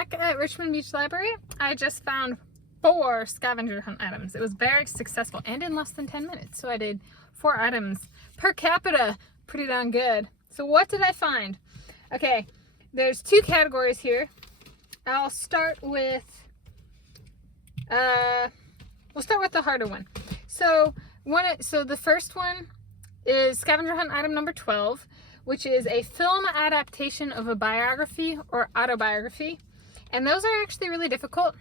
back at Richmond Beach Library. I just found 4 scavenger hunt items. It was very successful and in less than 10 minutes. So I did 4 items per capita. Pretty darn good. So what did I find? Okay, there's 2 categories here. I'll start with, we'll start with the harder one. So the first one is scavenger hunt item number 12, which is a film adaptation of a biography or autobiography. And those are actually really difficult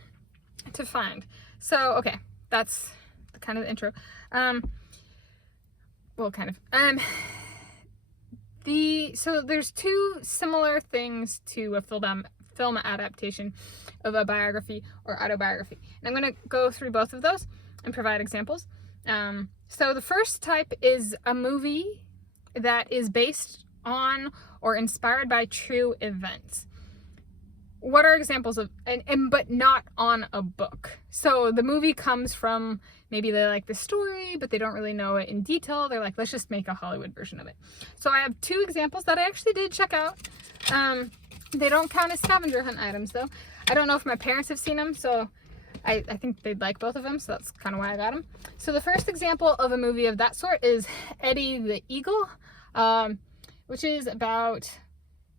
to find. So, okay, that's kind of the intro. So there's 2 similar things to a film adaptation of a biography or autobiography. And I'm going to go through both of those and provide examples. So the first type is a movie that is based on or inspired by true events. What are examples of, but not on a book? So the movie comes from, maybe they like the story, but they don't really know it in detail. They're like, let's just make a Hollywood version of it. So I have 2 examples that I actually did check out. They don't count as scavenger hunt items though. I don't know if my parents have seen them, so I think they'd like both of them, so that's kind of why I got them. So the first example of a movie of that sort is Eddie the Eagle, which is about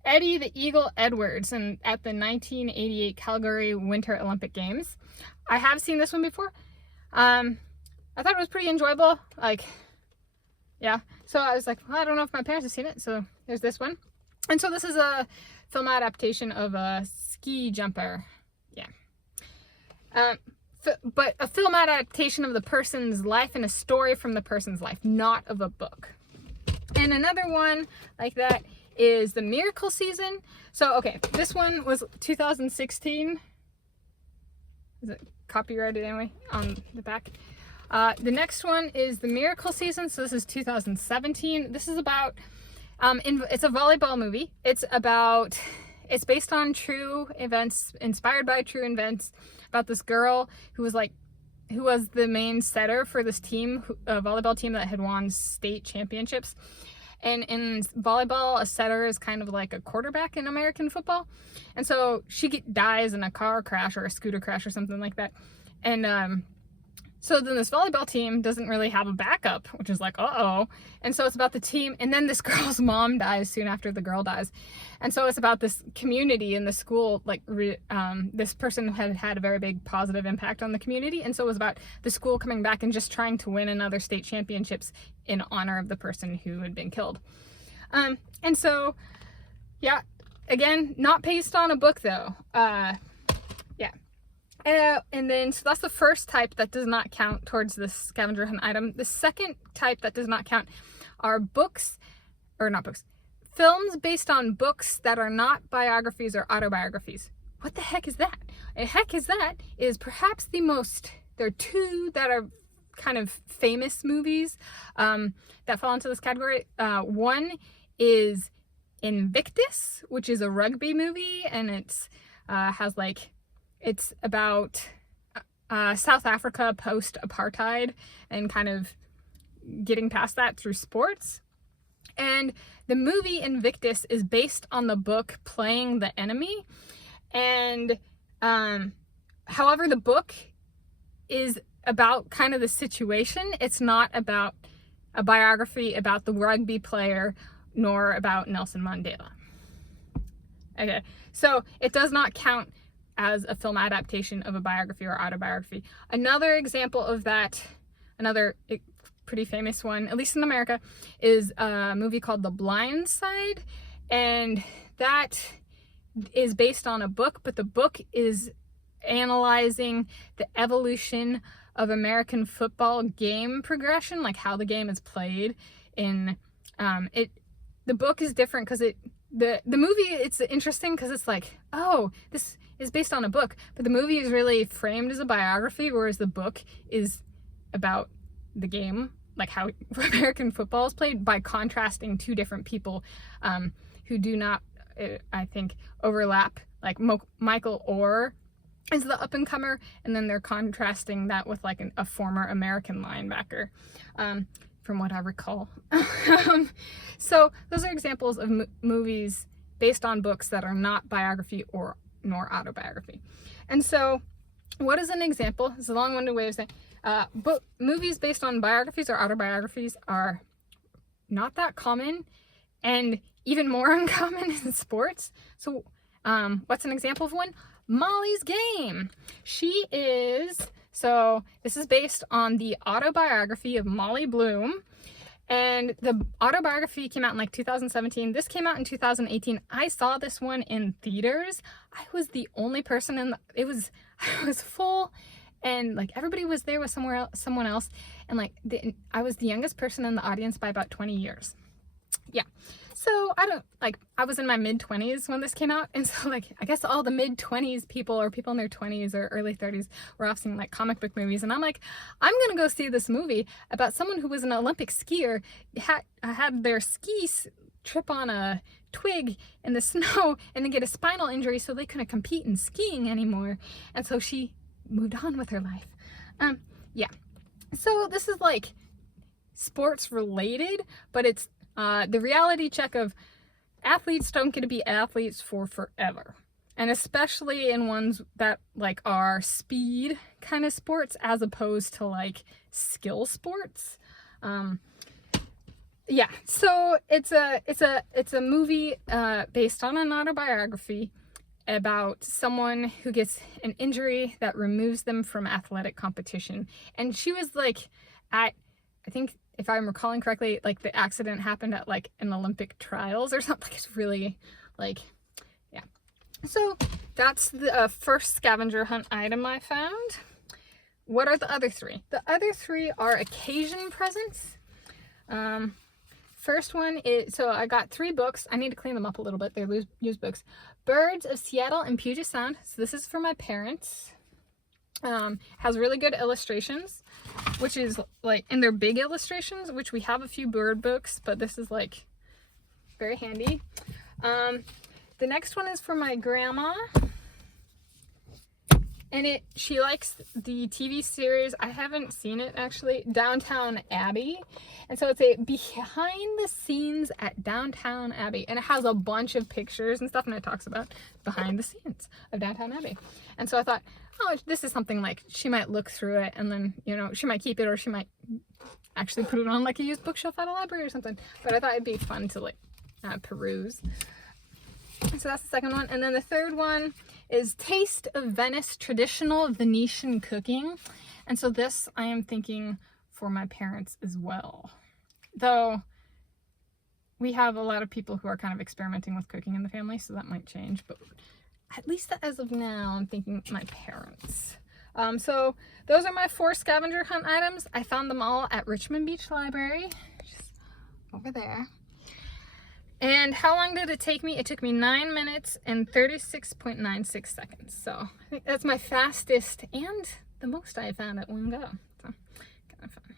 Eddie the Eagle Edwards and at the 1988 Calgary Winter Olympic Games. I have seen this one before. I thought it was pretty enjoyable. Yeah. So I was like, well, I don't know if my parents have seen it, so there's this one. And so this is a film adaptation of a ski jumper. Yeah. But a film adaptation of the person's life and a story from the person's life, not of a book. And another one like that is The Miracle Season. So, okay, this one was 2016. Is it copyrighted anyway on the back? The next one is The Miracle Season. So this is 2017. This is about, it's a volleyball movie. It's based on true events, inspired by true events, about this girl who was the main setter for this team, a volleyball team that had won state championships. And in volleyball, a setter is kind of like a quarterback in American football. And so she dies in a car crash or a scooter crash or something like that. And so then this volleyball team doesn't really have a backup, which is like, uh-oh. And so it's about the team. And then this girl's mom dies soon after the girl dies. And so it's about this community in the school, this person had a very big positive impact on the community. And so it was about the school coming back and just trying to win another state championships in honor of the person who had been killed. And so, yeah, again, not based on a book though. Yeah. And then, so that's the first type that does not count towards this scavenger hunt item. The second type that does not count are films based on books that are not biographies or autobiographies. What the heck is that? Is perhaps there are 2 that are kind of famous movies that fall into this category. One is Invictus, which is a rugby movie, and it's about South Africa post-apartheid and kind of getting past that through sports. And the movie Invictus is based on the book Playing the Enemy. And however, the book is about kind of the situation. It's not about a biography about the rugby player nor about Nelson Mandela. Okay, so it does not count as a film adaptation of a biography or autobiography. Another example of that, another pretty famous one, at least in America, is a movie called The Blind Side. And that is based on a book, but the book is analyzing the evolution of American football game progression, like how the game is played. The book is different because the movie, it's interesting because it's like, oh, this is based on a book, but the movie is really framed as a biography, whereas the book is about the game, like how American football is played, by contrasting 2 different people who do not, I think, overlap. Like Michael Orr is the up-and-comer, and then they're contrasting that with like a former American linebacker, from what I recall. So those are examples of movies based on books that are not biography or nor autobiography. And so what is an example? It's a long-winded way of saying but movies based on biographies or autobiographies are not that common, and even more uncommon in sports. So what's an example of one? Molly's Game. So this is based on the autobiography of Molly Bloom, and the autobiography came out in like 2017. This came out in 2018. I saw this one in theaters. I was the only person I was full, and like everybody was there with someone else, and like I was the youngest person in the audience by about 20 years. Yeah. So I was in my mid-20s when this came out, and so like I guess all the mid-20s people or people in their 20s or early 30s were off seeing like comic book movies, and I'm like, I'm gonna go see this movie about someone who was an Olympic skier, had their skis trip on a twig in the snow and then get a spinal injury, so they couldn't compete in skiing anymore, and so she moved on with her life. Yeah. So this is like sports related, but it's the reality check of athletes don't get to be athletes for forever, and especially in ones that like are speed kind of sports as opposed to like skill sports. Yeah, so it's a movie based on an autobiography about someone who gets an injury that removes them from athletic competition, and she was like I think, if I'm recalling correctly, like the accident happened at like an Olympic trials or something. It's really like, yeah. So that's the first scavenger hunt item I found. What are the other three? The other three are occasion presents. First one is, so I got 3 books. I need to clean them up a little bit. They're used books. Birds of Seattle and Puget Sound. So this is for my parents. Has really good illustrations, which is like, and they're big illustrations, which we have a few bird books, but this is like very handy. The next one is for my grandma, and she likes the TV series. I haven't seen it actually, Downton Abbey, and so it's a behind the scenes at Downton Abbey, and it has a bunch of pictures and stuff, and it talks about behind the scenes of Downton Abbey. And so I thought, oh, this is something like she might look through it, and then, you know, she might keep it, or she might actually put it on like a used bookshelf at a library or something. But I thought it'd be fun to like peruse. So that's the second one. And then the third one is Taste of Venice, Traditional Venetian Cooking. And so this I am thinking for my parents as well. Though we have a lot of people who are kind of experimenting with cooking in the family, so that might change. But at least as of now, I'm thinking my parents. So those are my 4 scavenger hunt items. I found them all at Richmond Beach Library, just over there. And how long did it take me? It took me 9 minutes and 36.96 seconds. So I think that's my fastest and the most I found at one go. So kind of fun.